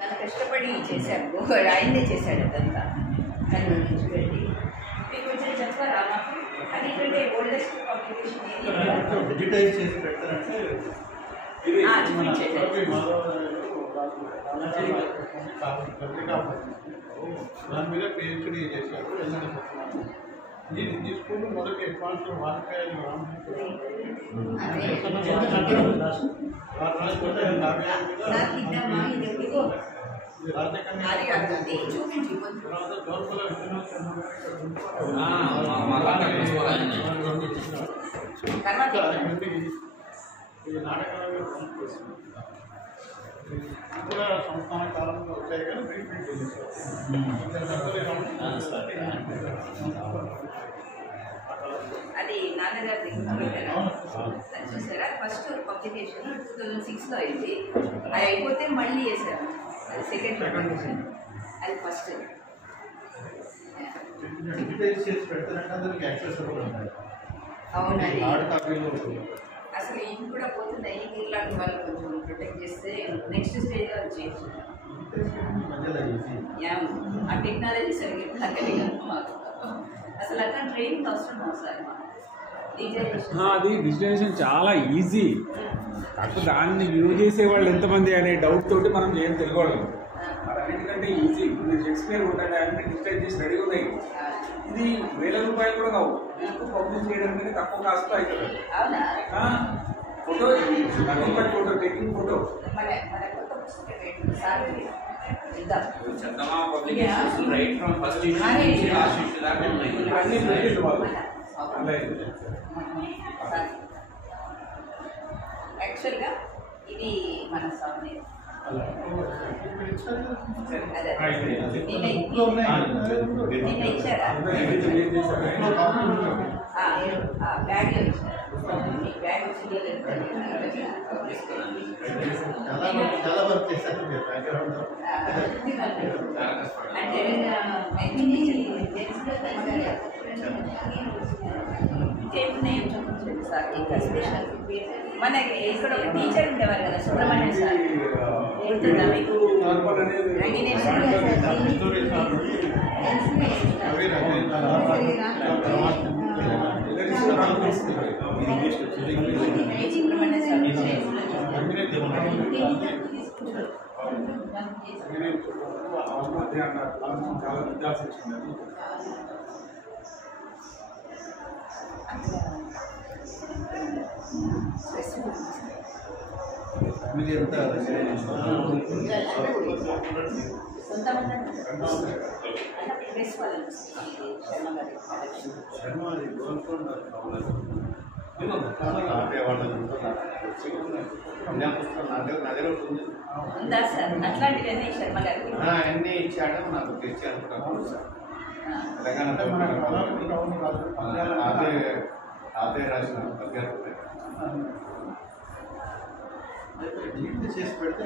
చాలా కష్టపడి చేశాము, ఆయనే చేశాడు అదంతా. కన్ను నుంచి వెళ్ళి మీకు కొంచెం చెప్పారా మాకు? అన్నికంటే ఓల్డెస్ట్ కాంప్లికేషన్ డిజిటైజ్ చేసి పెడతారంటే దాని మీద పిహెచ్డీ చేశారు. ఈ స్కూల్ మొదటి అడ్వాన్స్ వార్కాయలు నాటకాలు కూడా సంస్థాన కాలంలో వచ్చాయి కానీ రీప్రింట్ చేశారు. అది నాన్నగారి చూసారా? ఫస్ట్ పబ్లికేషన్ 2006లో అయింది. అది అయిపోతే మళ్ళీ వేసారు. అది సెకండ్ పబ్లికేషన్, అది ఫస్ట్. డిజిటైజ్ చేసి పెడతారంటే అందరికి యాక్సెస్ ఉంటాయి. అవునండి, హార్డ్ కాపీలో అసలు ఇవి కూడా పోతున్నాయి. ఇలాంటి వాళ్ళు కొంచెం ప్రొటెక్ట్ చేస్తే నెక్స్ట్ స్టేజ్ చేయొచ్చు. ఆ టెక్నాలజీ సరిగ్గా కలిగాను మాకు. అసలు అట్లా ట్రైనింగ్ అవసరం అవసరం. అది డిజిటైజేషన్ చాలా ఈజీ, కాకపోతే దాన్ని యూజ్ చేసే వాళ్ళు ఎంతమంది అనే డౌట్ తోటి మనం ఏం తెలుసుకోవడం. అన్నిటికంటే ఈజీ. మీరు షేక్స్పియర్ ఉంటాయి అన్ని డిజిటైజ్ చేసి రెడీ ఉన్నాయి. ఇది వేల రూపాయలు కూడా కావు, పబ్లిష్ చేయడానికి తక్కువ కాస్ట్ అవుతుంది. Photo photo taking photo right from first యాక్చువల్గా ఇది మన స్వామి నిన్న ఇచ్చారా? బ్యాగ్లో ఇచ్చారా? మీ బ్యాగ్ వచ్చింది అంటే ఇంకేమున్నాయో చూపించండి సార్. ఇంకా స్పెషల్ మనకి ఇక్కడ ఒక టీచర్ ఉండేవారు కదా, సుబ్రహ్మణ్యం సార్, గుర్తుందా మీకు? చాలా విద్యార్థి వచ్చిందని మీరు ఎంత ఉందా సార్ అట్లాంటివన్నీ శర్మ గారు అన్నీ ఇచ్చాడు నాకు తెచ్చి అనుకుంటాను సార్. అదే రాసిన పద్యాలు చేసి పెడితే